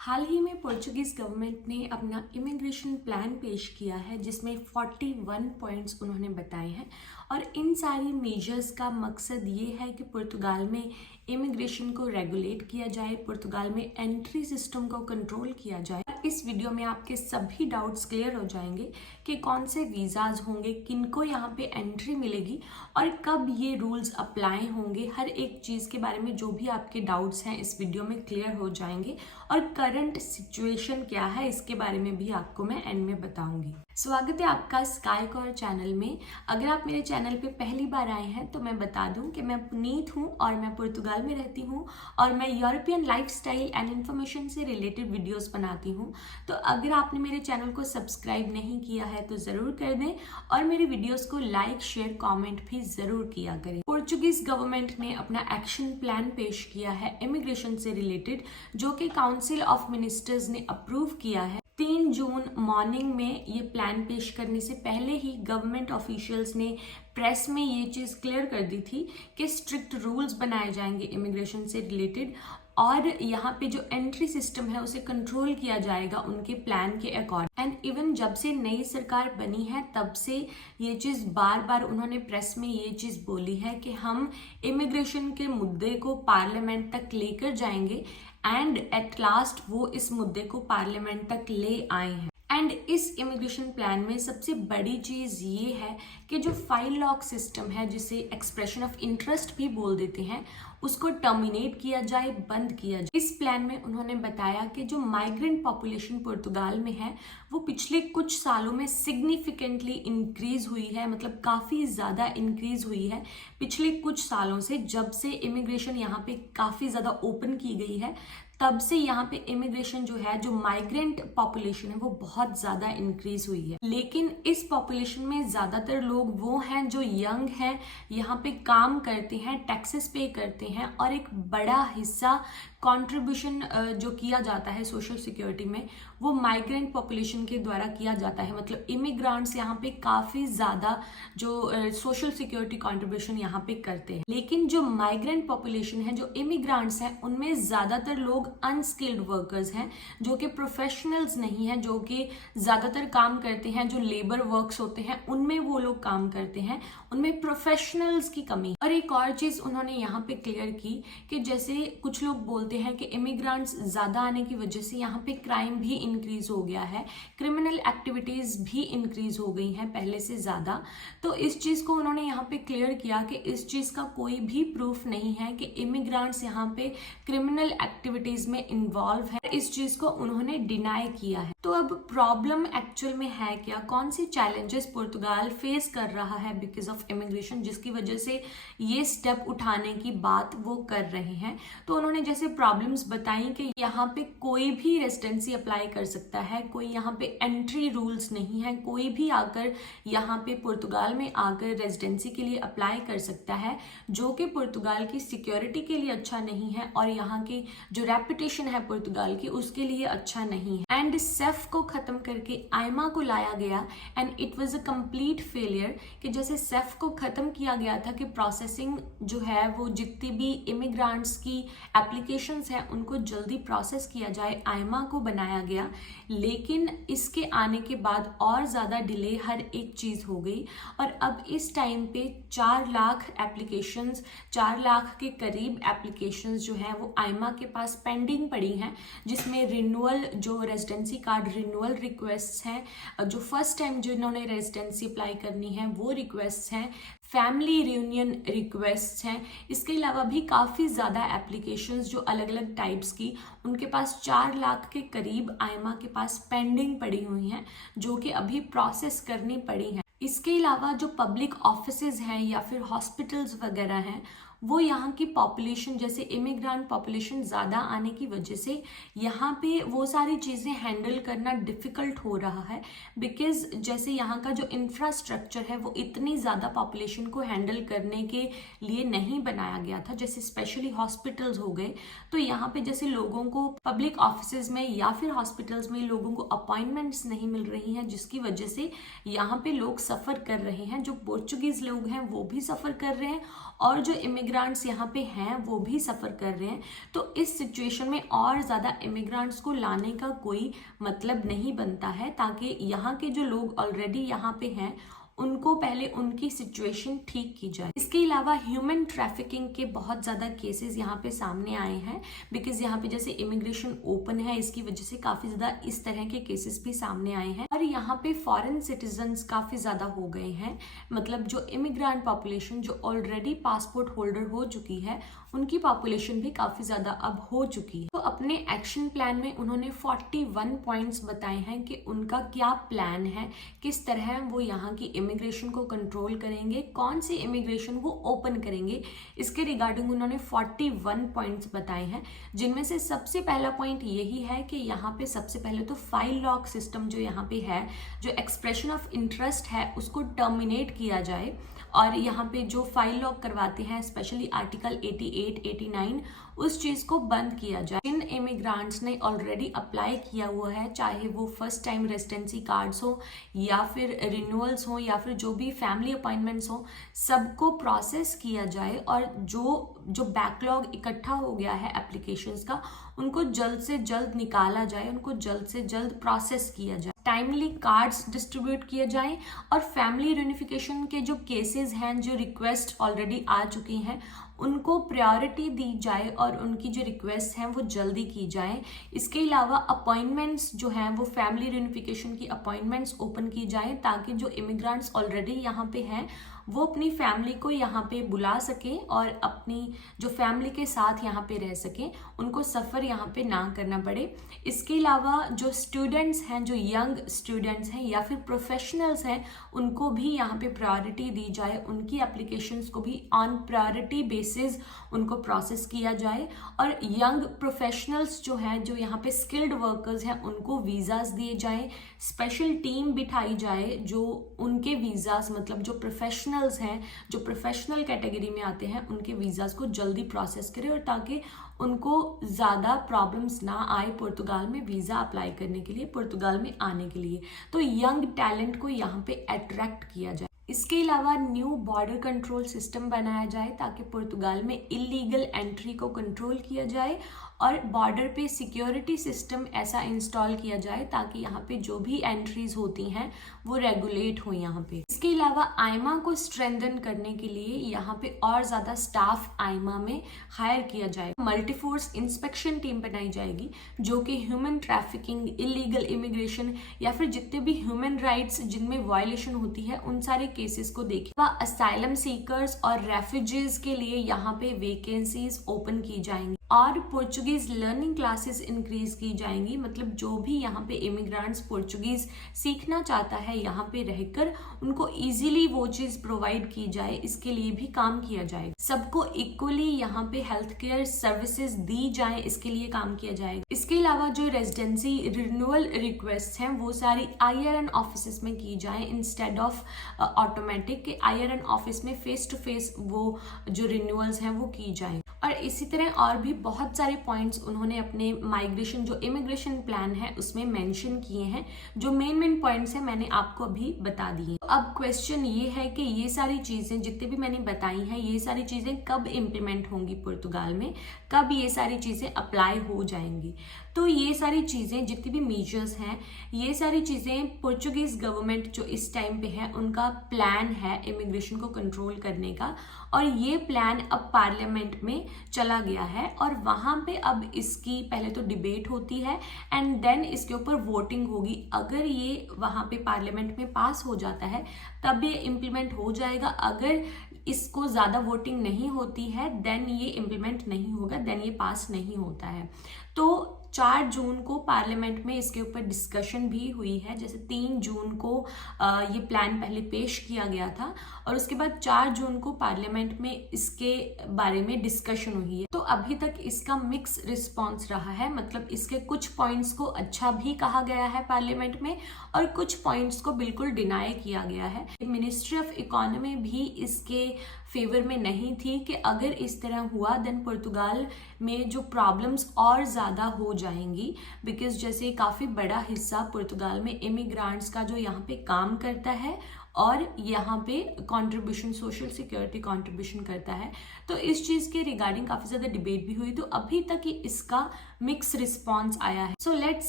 हाल ही में Portuguese government ने अपना इमिग्रेशन प्लान पेश किया है जिसमें 41 पॉइंट्स उन्होंने बताए हैं और इन सारी मेजर्स का मकसद ये है कि पुर्तगाल में इमिग्रेशन को रेगुलेट किया जाए, पुर्तगाल में एंट्री सिस्टम को कंट्रोल किया जाए। इस वीडियो में आपके सभी डाउट्स क्लियर हो जाएंगे कि कौन से वीज़ाज होंगे, किनको यहाँ पे एंट्री मिलेगी और कब ये रूल्स अप्लाई होंगे। हर एक चीज़ के बारे में जो भी आपके डाउट्स हैं इस वीडियो में क्लियर हो जाएंगे और करंट सिचुएशन क्या है इसके बारे में भी आपको मैं एंड में बताऊंगी। स्वागत है आपका स्काई कॉर चैनल में। अगर आप मेरे चैनल पे पहली बार आए हैं तो मैं बता दूं कि मैं पुनीत हूं और मैं पुर्तगाल में रहती हूं और मैं यूरोपियन लाइफस्टाइल एंड इन्फॉर्मेशन से रिलेटेड वीडियोस बनाती हूं। तो अगर आपने मेरे चैनल को सब्सक्राइब नहीं किया है तो ज़रूर कर दें और मेरी वीडियोज़ को लाइक, शेयर, कॉमेंट भी ज़रूर किया करें। पोर्चुगीज गवर्नमेंट ने अपना एक्शन प्लान पेश किया है इमिग्रेशन से रिलेटेड, जो कि काउंसिल ऑफ मिनिस्टर्स ने अप्रूव किया है। 3 जून मॉर्निंग में ये प्लान पेश करने से पहले ही गवर्नमेंट ऑफिशियल्स ने प्रेस में ये चीज़ क्लियर कर दी थी कि स्ट्रिक्ट रूल्स बनाए जाएंगे इमिग्रेशन से रिलेटेड और यहाँ पे जो एंट्री सिस्टम है उसे कंट्रोल किया जाएगा उनके प्लान के अकॉर्डिंग। एंड इवन जब से नई सरकार बनी है तब से ये चीज़ बार बार उन्होंने प्रेस में ये चीज़ बोली है कि हम इमिग्रेशन के मुद्दे को पार्लियामेंट तक लेकर जाएंगे एंड एट लास्ट वो इस मुद्दे को पार्लियामेंट तक ले आए हैं। एंड इस इमिग्रेशन प्लान में सबसे बड़ी चीज़ ये है कि जो फाइल लॉक सिस्टम है, जिसे एक्सप्रेशन ऑफ इंटरेस्ट भी बोल देते हैं, उसको टर्मिनेट किया जाए, बंद किया जाए। इस प्लान में उन्होंने बताया कि जो माइग्रेंट पॉपुलेशन पुर्तगाल में है वो पिछले कुछ सालों में सिग्निफिकेंटली इंक्रीज हुई है, मतलब काफ़ी ज़्यादा इंक्रीज हुई है पिछले कुछ सालों से। जब से इमिग्रेशन यहाँ पे काफ़ी ज़्यादा ओपन की गई है तब से यहाँ पे इमिग्रेशन जो है, जो माइग्रेंट पॉपुलेशन है, वो बहुत ज़्यादा इंक्रीज हुई है। लेकिन इस पॉपुलेशन में ज़्यादातर लोग वो हैं जो यंग हैं, यहाँ पे काम करते हैं, टैक्सेस पे करते हैं और एक बड़ा हिस्सा कंट्रीब्यूशन जो किया जाता है सोशल सिक्योरिटी में वो माइग्रेंट पॉपुलेशन के द्वारा किया जाता है। मतलब इमिग्रांट्स यहाँ पे काफ़ी ज़्यादा जो सोशल सिक्योरिटी कंट्रीब्यूशन यहाँ पे करते हैं। लेकिन जो माइग्रेंट पॉपुलेशन है, जो इमिग्रांट्स हैं, उनमें ज़्यादातर लोग अनस्किल्ड वर्कर्स हैं, जो कि प्रोफेशनल्स नहीं हैं, जो कि ज़्यादातर काम करते हैं जो लेबर वर्क्स होते हैं उनमें वो लोग काम करते हैं, उनमें प्रोफेशनल्स की कमी। और एक और चीज़ उन्होंने यहाँ पे क्लियर की कि जैसे कुछ लोग बोलते हैं कि इमिग्रांट्स ज़्यादा आने की वजह से यहाँ पे क्राइम भी इंक्रीज हो गया है, क्रिमिनल एक्टिविटीज़ भी इंक्रीज हो गई हैं पहले से ज़्यादा। तो इस चीज़ को उन्होंने यहाँ पे क्लियर किया कि इस चीज़ का कोई भी प्रूफ नहीं है कि इमिग्रांट्स यहाँ पे क्रिमिनल एक्टिविटीज़ में इन्वॉल्व है। इस चीज़ को उन्होंने डिनाई किया है। तो अब प्रॉब्लम एक्चुअल में है क्या, कौन सी चैलेंजेस पुर्तगाल फेस कर रहा है बिकॉज ऑफ इमिग्रेशन, जिसकी वजह से ये स्टेप उठाने की बात वो कर रहे हैं। तो उन्होंने जैसे प्रॉब्लम्स बताई कि यहाँ पे कोई भी रेजिडेंसी अप्लाई कर सकता है, कोई यहाँ पे एंट्री रूल्स नहीं है, कोई भी आकर यहाँ पे पुर्तगाल में आकर रेजिडेंसी के लिए अप्लाई कर सकता है, जो कि पुर्तगाल की सिक्योरिटी के लिए अच्छा नहीं है और यहाँ की जो रेपुटेशन है पुर्तगाल की उसके लिए अच्छा नहीं है। एंड सेफ को खत्म करके आइमा को लाया गया and it was a complete failure. कि जैसे सेफ को खत्म किया गया था कि प्रोसेसिंग जो है वो जितनी भी इमिग्रांट्स की एप्लीकेशंस हैं उनको जल्दी प्रोसेस किया जाए, आइमा को बनाया गया। लेकिन इसके आने के बाद और ज़्यादा डिले हर एक चीज़ हो गई और अब इस टाइम पे 4 लाख एप्लीकेशंस, 4 लाख के करीब एप्लीकेशंस जो हैं वो आइमा के पास पेंडिंग पड़ी हैं, जिसमें रिन्यूअल जो रेजिडेंसी कार्ड रिन्यूअल रिक्वेस्ट हैं, जो फर्स्ट टाइम जिन्होंने रेजिडेंसी अप्लाई करनी है वो रिक्वेस्ट हैं, फैमिली रियूनियन रिक्वेस्ट हैं। इसके अलावा भी काफ़ी ज़्यादा एप्लीकेशंस जो अलग अलग टाइप्स की उनके पास 4 लाख के करीब आइमा के पास पेंडिंग पड़ी हुई हैं, जो कि अभी प्रोसेस करनी पड़ी हैं। इसके अलावा जो पब्लिक ऑफिसेज हैं या फिर हॉस्पिटल्स वगैरह हैं वो यहाँ की पॉपुलेशन, जैसे इमिग्रेंट पॉपुलेशन ज़्यादा आने की वजह से यहाँ पे वो सारी चीज़ें हैंडल करना डिफ़िकल्ट हो रहा है। बिकॉज़ जैसे यहाँ का जो इंफ्रास्ट्रक्चर है वो इतनी ज़्यादा पॉपुलेशन को हैंडल करने के लिए नहीं बनाया गया था, जैसे स्पेशली हॉस्पिटल्स हो गए। तो यहाँ पे जैसे लोगों को पब्लिक ऑफिसेज में या फिर हॉस्पिटल्स में लोगों को अपॉइंटमेंट्स नहीं मिल रही हैं, जिसकी वजह से यहाँ पे लोग सफ़र कर रहे हैं। जो पोर्चुगीज़ लोग हैं वो भी सफ़र कर रहे हैं और जो इमिग्रांट्स यहाँ पे हैं वो भी सफ़र कर रहे हैं। तो इस सिचुएशन में और ज़्यादा इमिग्रांट्स को लाने का कोई मतलब नहीं बनता है, ताकि यहाँ के जो लोग ऑलरेडी यहाँ पे हैं उनको पहले उनकी सिचुएशन ठीक की जाए। इसके अलावा ह्यूमन ट्रैफिकिंग के बहुत ज़्यादा केसेस यहाँ पे सामने आए हैं, बिकॉज यहाँ पे जैसे इमिग्रेशन ओपन है, इसकी वजह से काफ़ी ज़्यादा इस तरह के केसेस भी सामने आए हैं। और यहाँ पे फॉरेन सिटीजन्स काफ़ी ज़्यादा हो गए हैं, मतलब जो इमिग्रेंट पॉपुलेशन जो ऑलरेडी पासपोर्ट होल्डर हो चुकी है उनकी पॉपुलेशन भी काफ़ी ज़्यादा अब हो चुकी है। तो अपने एक्शन प्लान में उन्होंने 41 पॉइंट्स बताए हैं कि उनका क्या प्लान है, किस तरह वो यहाँ की इमिग्रेशन को कंट्रोल करेंगे, कौन सी इमिग्रेशन वो ओपन करेंगे। इसके रिगार्डिंग उन्होंने 41 पॉइंट्स बताए हैं, जिनमें से सबसे पहला पॉइंट यही है कि यहाँ पे सबसे पहले तो फाइल लॉक सिस्टम जो यहाँ पे है, जो एक्सप्रेशन ऑफ इंटरेस्ट है उसको टर्मिनेट किया जाए। और यहाँ पे जो फाइल लॉक करवाते हैं स्पेशली आर्टिकल 88, 89 उस चीज़ को बंद किया जाए। जिन इमिग्रांट्स ने ऑलरेडी अप्लाई किया हुआ है, चाहे वो फर्स्ट टाइम रेजिडेंसी कार्ड्स हो या फिर रिन्यूअल्स हो या फिर जो भी फैमिली अपॉइंटमेंट्स हो, सबको प्रोसेस किया जाए। और जो बैकलॉग इकट्ठा हो गया है एप्लीकेशंस का, उनको जल्द से जल्द निकाला जाए, उनको जल्द से जल्द प्रोसेस किया जाए, टाइमली कार्ड्स डिस्ट्रीब्यूट किए जाएं। और फैमिली यूनिफिकेशन के जो केसेस हैं, जो रिक्वेस्ट ऑलरेडी आ चुकी हैं, उनको प्रायोरिटी दी जाए और उनकी जो रिक्वेस्ट हैं वो जल्दी की जाए। इसके अलावा अपॉइंटमेंट्स जो हैं वो फैमिली यूनिफिकेशन की अपॉइंटमेंट्स ओपन की जाएं, ताकि जो इमिग्रेंट्स ऑलरेडी यहाँ पे हैं वो अपनी फैमिली को यहाँ पे बुला सकें और अपनी जो फैमिली के साथ यहाँ पे रह सकें, उनको सफ़र यहाँ पे ना करना पड़े। इसके अलावा जो स्टूडेंट्स हैं, जो यंग स्टूडेंट्स हैं या फिर प्रोफेशनल्स हैं, उनको भी यहाँ पे प्रायोरिटी दी जाए, उनकी एप्लीकेशंस को भी ऑन प्रायोरिटी बेसिस उनको प्रोसेस किया जाए। और यंग प्रोफेशनल्स जो हैं, जो यहाँ पे स्किल्ड वर्कर्स हैं, उनको वीज़ाज़ दिए जाएँ, स्पेशल टीम बिठाई जाए जो उनके वीज़ाज़, मतलब जो प्रोफेशनल्स हैं, जो प्रोफेशनल कैटेगरी में आते हैं, उनके वीज़ाज़ को जल्दी प्रोसेस करें, और ताकि उनको ज़्यादा प्रॉब्लम्स ना आए पुर्तगाल में वीज़ा अप्लाई करने के लिए, पुर्तगाल में आने के लिए। तो यंग टैलेंट को यहाँ पे अट्रैक्ट किया जाए। इसके अलावा न्यू बॉर्डर कंट्रोल सिस्टम बनाया जाए, ताकि पुर्तगाल में इलीगल एंट्री को कंट्रोल किया जाए, और बॉर्डर पे सिक्योरिटी सिस्टम ऐसा इंस्टॉल किया जाए ताकि यहाँ पे जो भी एंट्रीज होती हैं वो रेगुलेट हो यहाँ पे। इसके अलावा आईमा को स्ट्रेंथन करने के लिए यहाँ पे और ज़्यादा स्टाफ आईमा में हायर किया जाए। मल्टीफोर्स इंस्पेक्शन टीम बनाई जाएगी जो कि ह्यूमन ट्रैफिकिंग, इलीगल इमिग्रेशन या फिर जितने भी ह्यूमन राइट्स जिनमें वायलेशन होती है उन सारे केसेस को देखेगा। असाइलम सीकर्स और रेफ्यूजीज के लिए यहाँ पे वैकेंसीज ओपन की जाएंगी, और पोर्चुगीज लर्निंग क्लासेस इंक्रीज की जाएंगी। मतलब जो भी यहाँ पे इमिग्रेंट्स पोर्चुगीज सीखना चाहता है, यहाँ पे रहकर उनको इजीली वो चीज प्रोवाइड की जाए, इसके लिए भी काम किया जाएगा। सबको इक्वली यहाँ पे हेल्थ केयर सर्विसेज दी जाए, इसके लिए काम किया जाएगा। इसके अलावा जो रेजिडेंसी रिन्यूअल रिक्वेस्ट हैं वो सारी IRN ऑफिस में की जाए इंस्टेड ऑफ ऑटोमेटिक, के IRN ऑफिस में फेस टू फेस वो जो रिन्यूअल्स हैं वो की जाए। और इसी तरह और भी बहुत सारे पॉइंट्स उन्होंने अपने माइग्रेशन जो इमिग्रेशन प्लान है उसमें मेंशन किए हैं। जो मेन पॉइंट्स हैं मैंने आपको अभी बता दिए। तो अब क्वेश्चन ये है कि ये सारी चीज़ें जितने भी मैंने बताई हैं, ये सारी चीज़ें कब इम्प्लीमेंट होंगी पुर्तगाल में, कब ये सारी चीज़ें अप्लाई हो जाएंगी। तो ये सारी चीज़ें जितनी भी मेजर्स हैं, ये सारी चीज़ें पोर्चुगीज़ गवर्नमेंट जो इस टाइम पे है उनका प्लान है इमिग्रेशन को कंट्रोल करने का, और ये प्लान अब पार्लियामेंट में चला गया है और वहाँ पे अब इसकी पहले तो डिबेट होती है एंड देन इसके ऊपर वोटिंग होगी। अगर ये वहाँ पे पार्लियामेंट में पास हो जाता है तब ये इम्प्लीमेंट हो जाएगा। अगर इसको ज़्यादा वोटिंग नहीं होती है देन ये इम्प्लीमेंट नहीं होगा, देन ये पास नहीं होता है। तो 4 जून को पार्लियामेंट में इसके ऊपर डिस्कशन भी हुई है। जैसे 3 जून को ये प्लान पहले पेश किया गया था और उसके बाद 4 जून को पार्लियामेंट में इसके बारे में डिस्कशन हुई है। तो अभी तक इसका मिक्स रिस्पांस रहा है, मतलब इसके कुछ पॉइंट्स को अच्छा भी कहा गया है पार्लियामेंट में और कुछ पॉइंट्स को बिल्कुल डिनाई किया गया है। मिनिस्ट्री ऑफ इकोनॉमी भी इसके फेवर में नहीं थी कि अगर इस तरह हुआ देन पुर्तगाल में जो प्रॉब्लम्स और ज़्यादा हो जाएंगी, बिकॉज जैसे काफ़ी बड़ा हिस्सा पुर्तगाल में इमिग्रेंट्स का जो यहाँ पे काम करता है और यहाँ पे कंट्रीब्यूशन, सोशल सिक्योरिटी कंट्रीब्यूशन करता है। तो इस चीज़ के रिगार्डिंग काफ़ी ज़्यादा डिबेट भी हुई, तो अभी तक ही इसका मिक्स रिस्पॉन्स आया है। सो लेट्स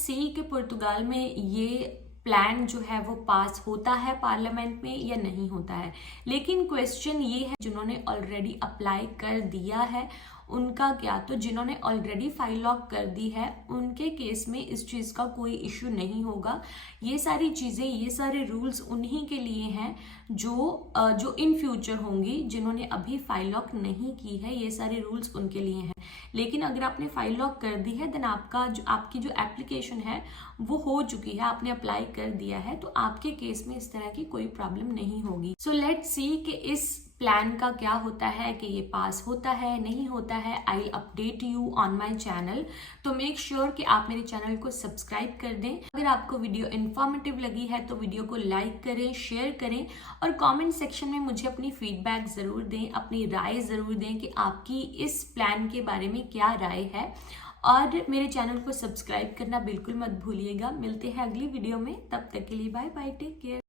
सी कि पुर्तगाल में ये प्लान जो है वो पास होता है पार्लियामेंट में या नहीं होता है। लेकिन क्वेश्चन ये है, जिन्होंने ऑलरेडी अप्लाई कर दिया है उनका क्या? तो जिन्होंने ऑलरेडी फाइल लॉक कर दी है उनके केस में इस चीज़ का कोई इशू नहीं होगा। ये सारी चीज़ें, ये सारे रूल्स उन्हीं के लिए हैं जो इन फ्यूचर होंगी। जिन्होंने अभी फाइल लॉक नहीं की है, ये सारे रूल्स उनके लिए हैं। लेकिन अगर आपने फाइल लॉक कर दी है, देन आपकी जो एप्लीकेशन है वो हो चुकी है, आपने अप्लाई कर दिया है, तो आपके केस में इस तरह की कोई प्रॉब्लम नहीं होगी। सो लेट्स सी कि इस प्लान का क्या होता है, कि ये पास होता है नहीं होता है। I update you on my channel. तो मेक श्योर कि आप मेरे चैनल को सब्सक्राइब कर दें। अगर आपको वीडियो इन्फॉर्मेटिव लगी है तो वीडियो को लाइक करें, शेयर करें और कमेंट सेक्शन में मुझे अपनी फीडबैक ज़रूर दें, अपनी राय ज़रूर दें कि आपकी इस प्लान के बारे में क्या राय है। और मेरे चैनल को सब्सक्राइब करना बिल्कुल मत भूलिएगा। मिलते हैं अगली वीडियो में, तब तक के लिए बाय बाय, टेक केयर।